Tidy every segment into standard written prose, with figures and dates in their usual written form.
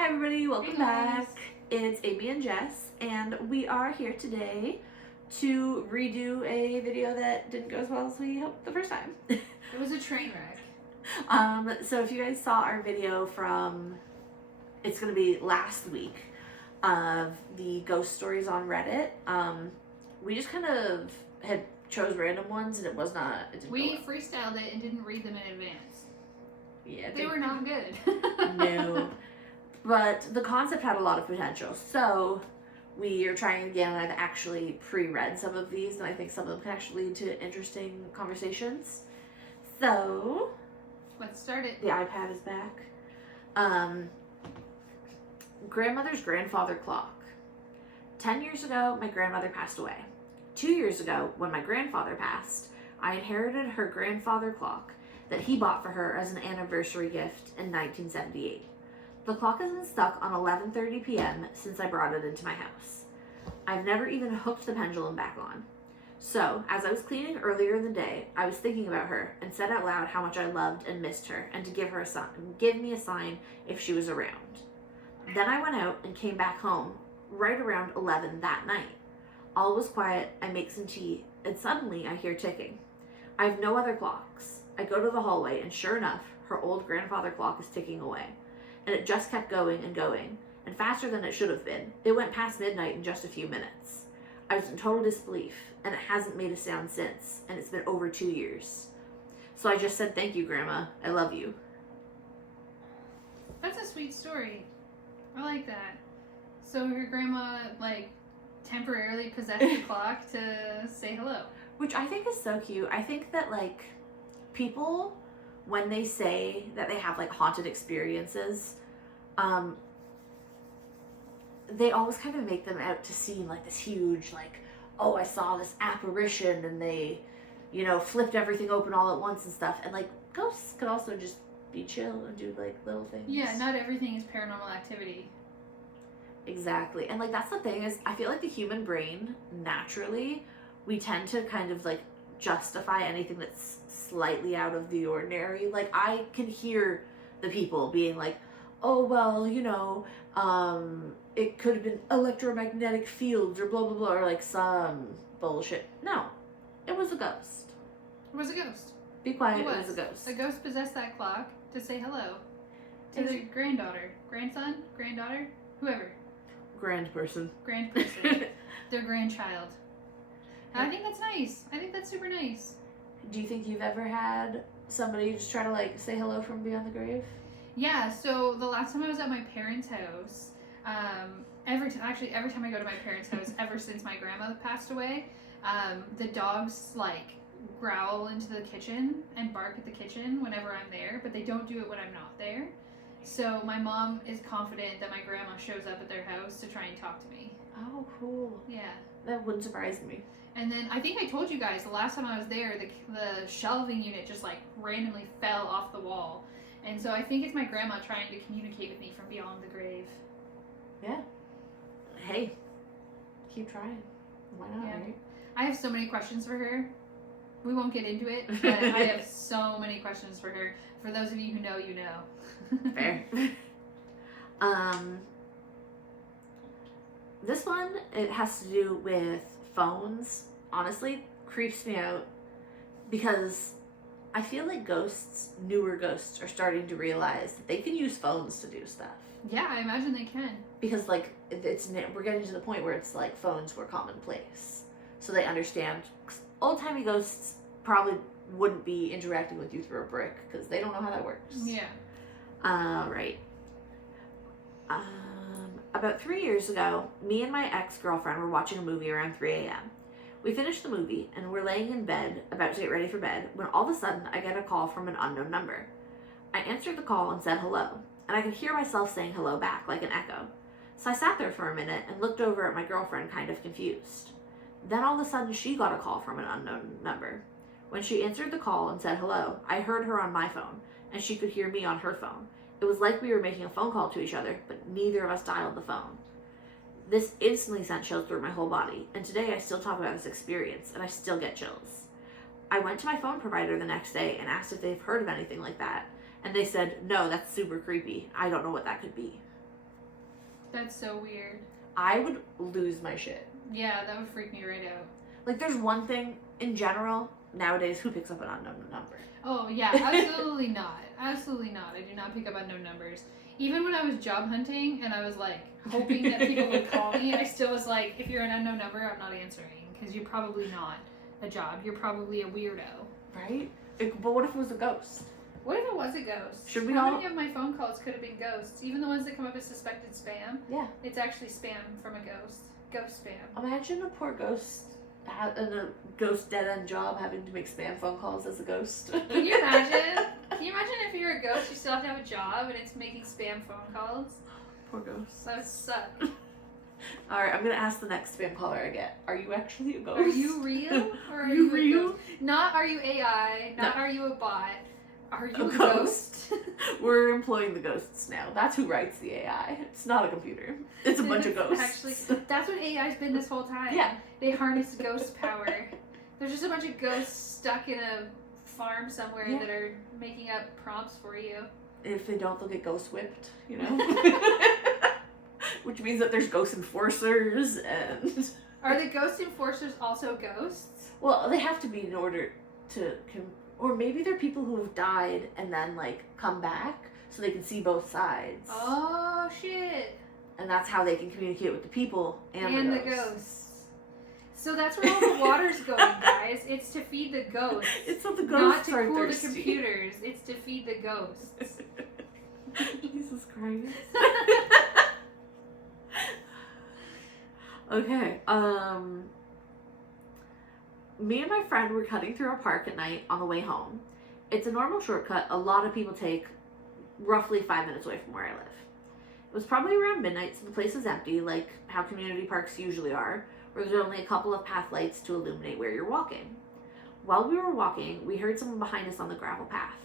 Hi everybody, welcome Hey guys. back. It's Amy and Jess, and we are here today to redo a video that didn't go as well as we hoped the first time. It was a train wreck. So if you guys saw our video from, it's gonna be last week, of the ghost stories on Reddit, we just kind of had chose random ones and it didn't We go freestyled it and didn't read them in advance. well. Yeah, They were not good. No. But the concept had a lot of potential. So we are trying again. I've actually pre-read some of these, and I think some of them can actually lead to interesting conversations. So Let's start it. the iPad is back. Grandmother's grandfather clock. 10 years ago, my grandmother passed away. 2 years ago, when my grandfather passed, I inherited her grandfather clock that he bought for her as an anniversary gift in 1978. The clock has been stuck on 11:30 p.m. since I brought it into my house. I've never even hooked the pendulum back on. So, as I was cleaning earlier in the day, I was thinking about her and said out loud how much I loved and missed her and to give me a sign if she was around. Then I went out and came back home right around 11 that night. All was quiet, I make some tea, and suddenly I hear ticking. I have no other clocks. I go to the hallway and sure enough, her old grandfather clock is ticking away. And it just kept going, and faster than it should have been. It went past midnight in just a few minutes. I was in total disbelief, and it hasn't made a sound since, and it's been over 2 years. So I just said, thank you, Grandma. I love you. That's a sweet story. I like that. So your grandma, temporarily possessed the clock to say hello. Which I think is so cute. I think that, people, when they say that they have, haunted experiences, they always kind of make them out to seem like this huge, oh, I saw this apparition and they, flipped everything open all at once and stuff. And, ghosts could also just be chill and do, little things. Yeah, not everything is paranormal activity. Exactly. And, that's the thing is, I feel like the human brain, naturally, we tend to kind of, justify anything that's slightly out of the ordinary. I can hear the people being like, oh, well, it could have been electromagnetic fields or blah, blah, blah, or, some bullshit. No. It was a ghost. It was a ghost. Be quiet, it was a ghost. A ghost possessed that clock to say hello to the granddaughter. Grandson? Granddaughter? Whoever. Grandperson. Their grandchild. I think that's nice. I think that's super nice. Do you think you've ever had somebody just try to say hello from beyond the grave? Yeah, so the last time I was at my parents' house, every time I go to my parents' house, ever since my grandma passed away, the dogs growl into the kitchen and bark at the kitchen whenever I'm there, but they don't do it when I'm not there. So my mom is confident that my grandma shows up at their house to try and talk to me. Oh, cool. Yeah. That wouldn't surprise me. And then I think I told you guys the last time I was there, the shelving unit just randomly fell off the wall. And so I think it's my grandma trying to communicate with me from beyond the grave. Yeah. Hey, keep trying. Why not? Yeah. Right? I have so many questions for her. We won't get into it, but I have so many questions for her. For those of you who know, you know. Fair. This one, it has to do with phones. Honestly, creeps me out because I feel like newer ghosts are starting to realize that they can use phones to do stuff. Yeah, I imagine they can. Because we're getting to the point where it's phones were commonplace. So they understand. Old-timey ghosts probably wouldn't be interacting with you through a brick because they don't know how that works. Yeah. Right. About 3 years ago, me and my ex-girlfriend were watching a movie around 3 a.m. We finished the movie and we're laying in bed, about to get ready for bed, when all of a sudden I get a call from an unknown number. I answered the call and said hello, and I could hear myself saying hello back like an echo. So I sat there for a minute and looked over at my girlfriend kind of confused. Then all of a sudden she got a call from an unknown number. When she answered the call and said hello, I heard her on my phone, and she could hear me on her phone. It was like we were making a phone call to each other, but neither of us dialed the phone. This instantly sent chills through my whole body, and today I still talk about this experience, and I still get chills. I went to my phone provider the next day and asked if they've heard of anything like that, and they said, no, that's super creepy. I don't know what that could be. That's so weird. I would lose my shit. Yeah, that would freak me right out. Like, there's one thing in general nowadays, who picks up an unknown number? Oh, yeah, absolutely not. Absolutely not. I do not pick up unknown numbers. Even when I was job hunting and I was like hoping that people would call me, I still was like, if you're an unknown number, I'm not answering because you're probably not a job. You're probably a weirdo. Right? But what if it was a ghost? What if it was a ghost? Should we How all- many of my phone calls could have been ghosts? Even the ones that come up as suspected spam. Yeah. It's actually spam from a ghost. Ghost spam. Imagine a poor ghost in a ghost dead end job having to make spam phone calls as a ghost. Can you imagine? Can you imagine if you're a ghost, you still have to have a job and it's making spam phone calls? Poor ghost. That would suck. Alright, I'm gonna ask the next spam caller I get. Are you actually a ghost? Are you real? Or are you you a real? ghost? Not are you AI, not No. are you a bot. Are you A a ghost. ghost? We're employing the ghosts now. That's who writes the AI. It's not a computer. It's a bunch of ghosts. Actually, that's what AI's been this whole time. Yeah. They harness ghost power. There's just a bunch of ghosts stuck in a farm somewhere Yeah. that are making up prompts for you. If they don't, they'll get ghost whipped, you know? Which means that there's ghost enforcers and... Are the ghost enforcers also ghosts? Well, they have to be in order to... Or maybe they're people who have died and then, like, come back so they can see both sides. Oh, shit. And that's how they can communicate with the people and, The ghosts. So that's where all the water's going, guys. It's to feed the ghosts. It's so the Not ghosts to are cool thirsty. the computers. It's to feed the ghosts. Jesus Christ. Okay, me and my friend were cutting through a park at night on the way home. It's a normal shortcut a lot of people take roughly 5 minutes away from where I live. It was probably around midnight, so the place was empty, like how community parks usually are, where there's only a couple of path lights to illuminate where you're walking. While we were walking, we heard someone behind us on the gravel path.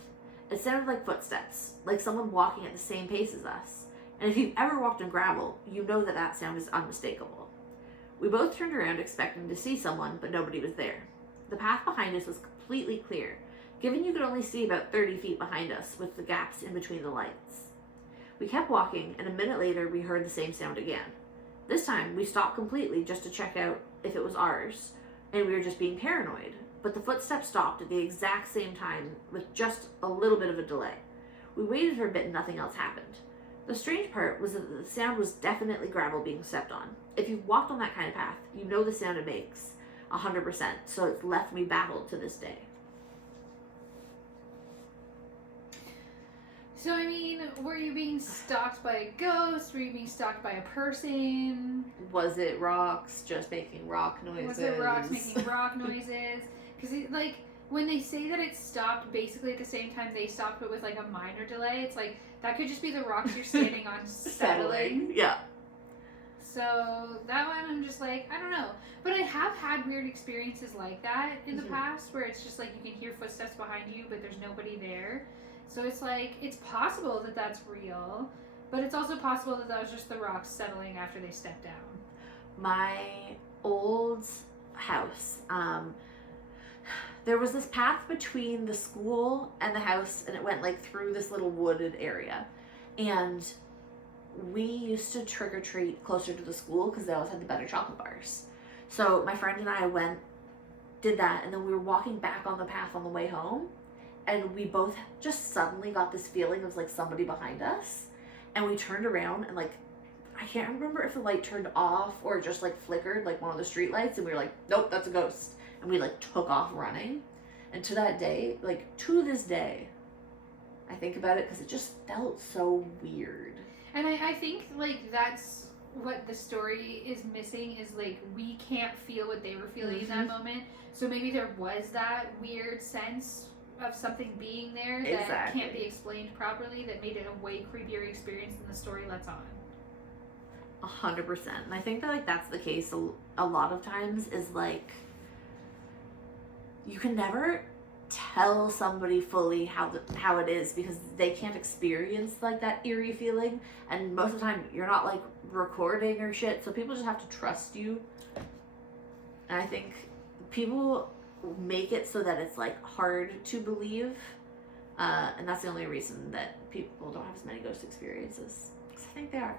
It sounded like footsteps, like someone walking at the same pace as us. And if you've ever walked in gravel, you know that that sound is unmistakable. We both turned around expecting to see someone, but nobody was there. The path behind us was completely clear, given you could only see about 30 feet behind us with the gaps in between the lights. We kept walking, and a minute later we heard the same sound again. This time we stopped completely just to check out if it was ours, and we were just being paranoid, but the footsteps stopped at the exact same time with just a little bit of a delay. We waited for a bit and nothing else happened. The strange part was that the sound was definitely gravel being stepped on. If you've walked on that kind of path, you know the sound it makes, 100%, so it's left me baffled to this day. So, I mean, were you being stalked by a ghost? Were you being stalked by a person? Was it rocks just making rock noises? Was it rocks making rock noises? Because, like, when they say that it stopped basically at the same time they stopped, but with, like, a minor delay, it's like, that could just be the rocks you're standing on settling. Yeah. So, that one, I'm just like, I don't know. But I have had weird experiences like that in the past, where it's just like you can hear footsteps behind you, but there's nobody there. So it's like, it's possible that that's real, but it's also possible that that was just the rocks settling after they stepped down. My old house, there was this path between the school and the house, and it went like through this little wooded area. And we used to trick or treat closer to the school because they always had the better chocolate bars. So my friend and I did that, and then we were walking back on the path on the way home, and we both just suddenly got this feeling of like somebody behind us, and we turned around and like, I can't remember if the light turned off or just like flickered like one of the street lights, and we were like, nope, that's a ghost, and we like took off running. And to this day, I think about it because it just felt so weird. And I think like that's what the story is missing, is like we can't feel what they were feeling in that moment. So maybe there was that weird sense of something being there that can't be explained properly, that made it a way creepier experience than the story lets on. 100%. And I think that like that's the case a lot of times, is like you can never tell somebody fully how it is because they can't experience like that eerie feeling, and most of the time you're not like recording or shit, so people just have to trust you. And I think people make it so that it's like hard to believe, and that's the only reason that people don't have as many ghost experiences, because I think they are.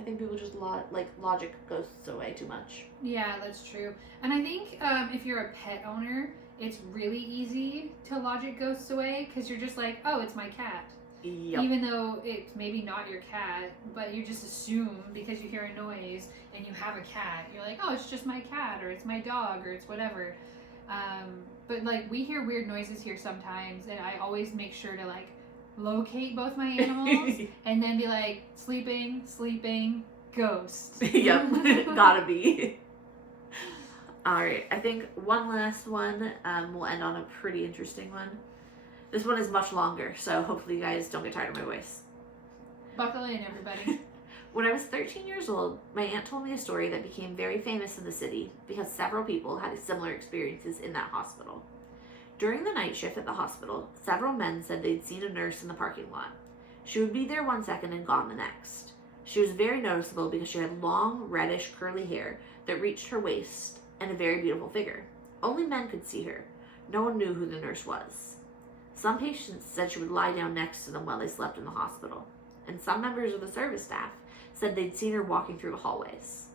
I think people just logic ghosts away too much. Yeah, that's true. And I think if you're a pet owner, it's really easy to logic ghosts away because you're just like, oh, it's my cat. Yep. Even though it's maybe not your cat, but you just assume because you hear a noise and you have a cat, you're like, oh, it's just my cat, or it's my dog, or it's whatever. But like we hear weird noises here sometimes, and I always make sure to like locate both my animals and then be like, sleeping, ghost. Yep, gotta be. Alright, I think one last one. We'll end on a pretty interesting one. This one is much longer, so hopefully you guys don't get tired of my voice. Buckle in, everybody. When I was 13 years old, my aunt told me a story that became very famous in the city because several people had similar experiences in that hospital. During the night shift at the hospital, several men said they'd seen a nurse in the parking lot. She would be there one second and gone the next. She was very noticeable because she had long, reddish, curly hair that reached her waist and a very beautiful figure. Only men could see her. No one knew who the nurse was. Some patients said she would lie down next to them while they slept in the hospital, and some members of the service staff said they'd seen her walking through the hallways.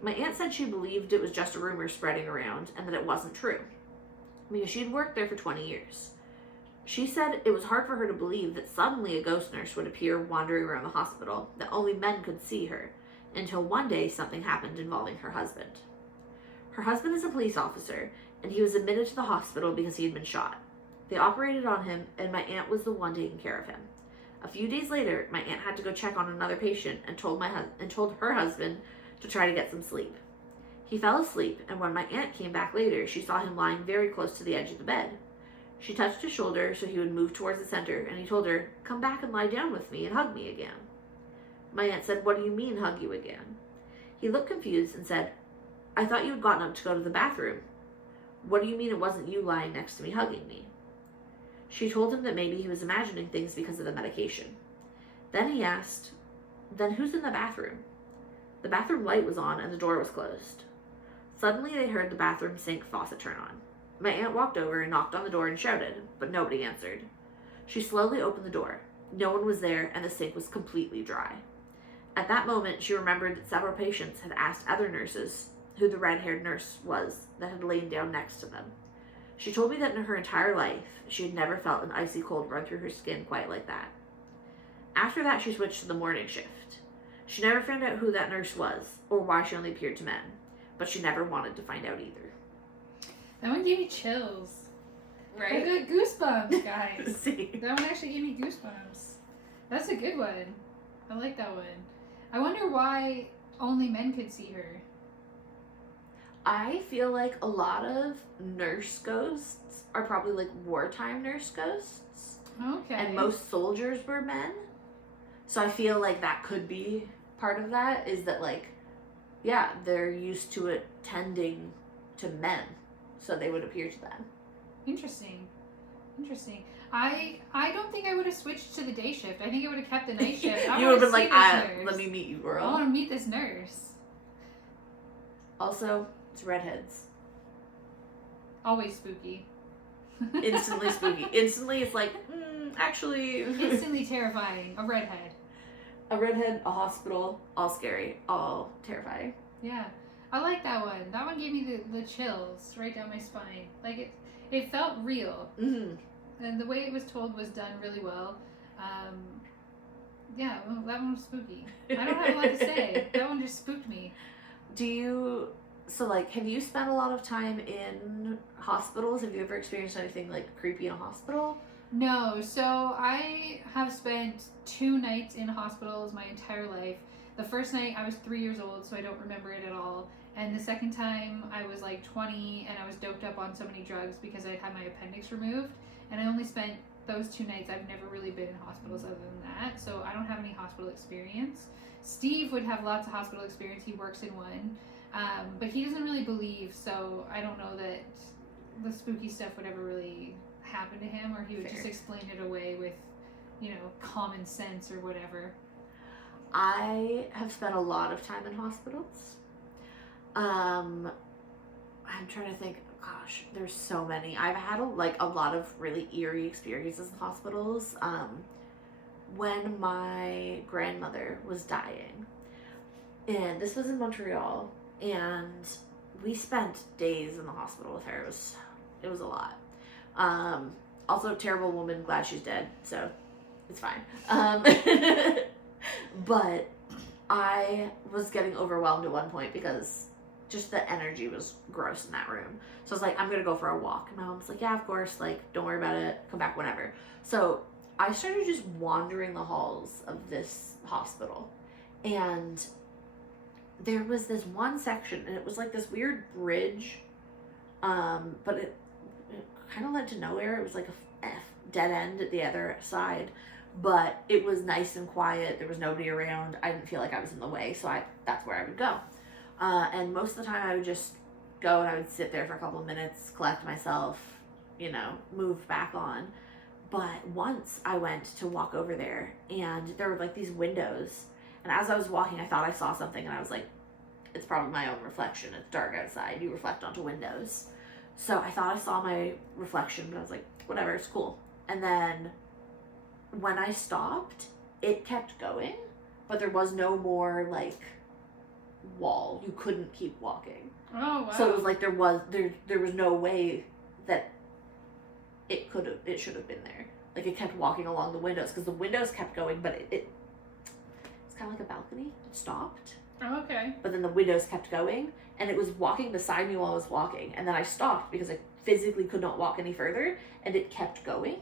My aunt said she believed it was just a rumor spreading around and that it wasn't true, because she'd worked there for 20 years. She said it was hard for her to believe that suddenly a ghost nurse would appear wandering around the hospital, that only men could see her, until one day something happened involving her husband. Her husband is a police officer, and he was admitted to the hospital because he had been shot. They operated on him, and my aunt was the one taking care of him. A few days later, my aunt had to go check on another patient and told her husband to try to get some sleep. He fell asleep, and when my aunt came back later, she saw him lying very close to the edge of the bed. She touched his shoulder so he would move towards the center, and he told her, "Come back and lie down with me and hug me again." My aunt said, "What do you mean, hug you again?" He looked confused and said, "I thought you had gotten up to go to the bathroom. What do you mean it wasn't you lying next to me hugging me?" She told him that maybe he was imagining things because of the medication. Then he asked, "Then who's in the bathroom?" The bathroom light was on and the door was closed. Suddenly they heard the bathroom sink faucet turn on. My aunt walked over and knocked on the door and shouted, but nobody answered. She slowly opened the door. No one was there and the sink was completely dry. At that moment, she remembered that several patients had asked other nurses who the red-haired nurse was that had lain down next to them. She told me that in her entire life, she had never felt an icy cold run through her skin quite like that. After that, she switched to the morning shift. She never found out who that nurse was, or why she only appeared to men, but she never wanted to find out either. That one gave me chills. Right? I got goosebumps, guys. See? That one actually gave me goosebumps. That's a good one. I like that one. I wonder why only men could see her. I feel like a lot of nurse ghosts are probably like wartime nurse ghosts. Okay. And most soldiers were men. So I feel like that could be part of that, is that like, yeah, they're used to attending to men. So they would appear to them. Interesting. I don't think I would have switched to the day shift. I think I would have kept the night shift. You would have been like, let me meet you, I girl. want to meet this nurse. Also, it's redheads. Always spooky. Instantly spooky. Instantly, it's like, actually. Instantly terrifying. A redhead. A redhead, a hospital, all scary, all terrifying. Yeah. I like that one. That one gave me the chills right down my spine. Like it felt real. Mm-hmm. And the way it was told was done really well. Yeah, well, that one was spooky. I don't have a lot to say. That one just spooked me. Have you spent a lot of time in hospitals? Have you ever experienced anything like creepy in a hospital? No, so I have spent 2 nights in hospitals my entire life. The first night I was 3 years old, so I don't remember it at all. And the second time I was like 20 and I was doped up on so many drugs because I'd had my appendix removed. And I only spent those 2 nights. I've never really been in hospitals other than that, so I don't have any hospital experience. Steve would have lots of hospital experience. He works in one. But he doesn't really believe, so I don't know that the spooky stuff would ever really happen to him, or he would just explain it away with, common sense or whatever. I have spent a lot of time in hospitals. I'm trying to think. Gosh, there's so many. I've had a lot of really eerie experiences in hospitals. When my grandmother was dying, And this was in Montreal, and we spent days in the hospital with her. It was a lot. Also, terrible woman, glad she's dead, so it's fine. But I was getting overwhelmed at one point because just the energy was gross in that room. So I was like, I'm gonna go for a walk. And my mom was like, yeah, of course, like, don't worry about it, come back whenever. So I started just wandering the halls of this hospital, and there was this one section, and it was like this weird bridge, but it kind of led to nowhere. It was like a dead end at the other side, but it was nice and quiet. There was nobody around. I didn't feel like I was in the way, so that's where I would go. And most of the time I would just go and I would sit there for a couple of minutes, collect myself, move back on. But once I went to walk over there, and there were like these windows, and as I was walking, I thought I saw something, and I was like, it's probably my own reflection. It's dark outside. You reflect onto windows. So I thought I saw my reflection, but I was like, whatever, it's cool. And then when I stopped, it kept going, but there was no more like wall. You couldn't keep walking. Oh, wow. So it was like there was no way that it should have been there. Like, it kept walking along the windows, because the windows kept going, but it's kind of like a balcony. It stopped. Oh, okay. But then the windows kept going, and it was walking beside me while I was walking, and then I stopped because I physically could not walk any further, and it kept going,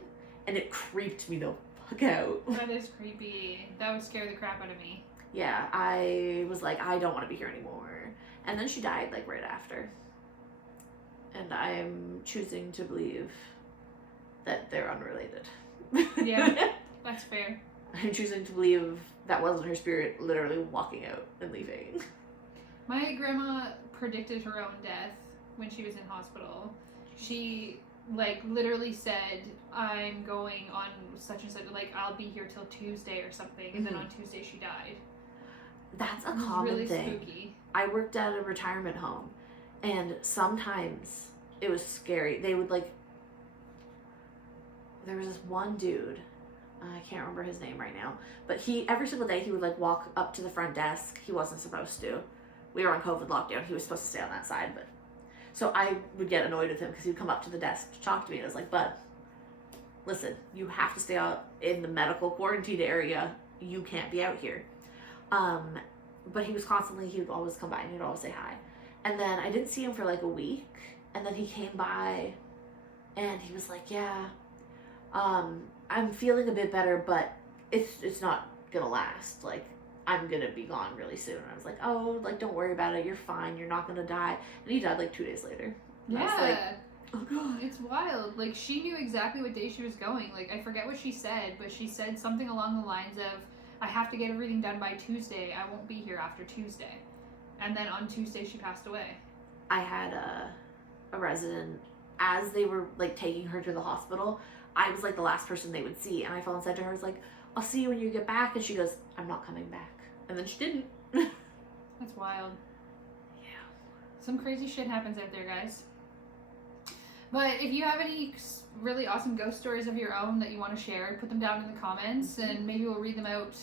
and it creeped me the fuck out. That is creepy. That would scare the crap out of me. Yeah, I was like, I don't want to be here anymore. And then she died, like, right after. And I'm choosing to believe that they're unrelated. Yeah, that's fair. I'm choosing to believe that wasn't her spirit literally walking out and leaving. My grandma predicted her own death when she was in hospital. She, like, literally said, I'm going on such and such, like, I'll be here till Tuesday or something, and then on Tuesday she died. That's a It was common really thing. spooky. I worked at a retirement home, and sometimes it was scary. They would, like, there was this one dude, I can't remember his name right now, but every single day he would, like, walk up to the front desk. He wasn't supposed to. We were on COVID lockdown. He was supposed to stay on that side, but so I would get annoyed with him because he'd come up to the desk to talk to me, and I was like, bud, listen, you have to stay out in the medical quarantined area. You can't be out here. But he would always come by and he'd always say hi. And then I didn't see him for like a week, and then he came by and he was like, yeah, I'm feeling a bit better, but it's not gonna last. Like, I'm gonna be gone really soon. And I was like, oh, like, don't worry about it. You're fine. You're not gonna die. And he died like 2 days later. And I was like, Yeah. oh god. It's wild. Like, she knew exactly what day she was going. Like, I forget what she said, but she said something along the lines of, I have to get everything done by Tuesday. I won't be here after Tuesday. And then on Tuesday, she passed away. I had a resident, as they were like taking her to the hospital, I was like the last person they would see, and I felt and said to her, I was like, I'll see you when you get back. And she goes, I'm not coming back. And then she didn't. That's wild. Yeah. Some crazy shit happens out there, guys. But if you have any really awesome ghost stories of your own that you want to share, put them down in the comments, and maybe we'll read them out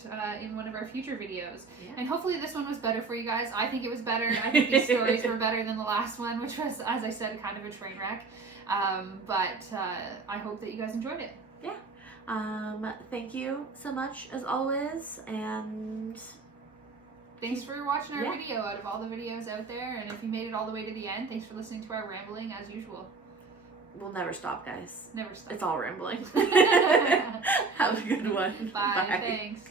in one of our future videos. Yeah. And hopefully this one was better for you guys. I think it was better. I think these stories were better than the last one, which was, as I said, kind of a train wreck. But I hope that you guys enjoyed it. Yeah. Thank you so much, as always, and thanks for watching our video out of all the videos out there. And if you made it all the way to the end, thanks for listening to our rambling as usual. We'll never stop, guys. Never stop. It's all rambling. Have a good one. Bye. Thanks.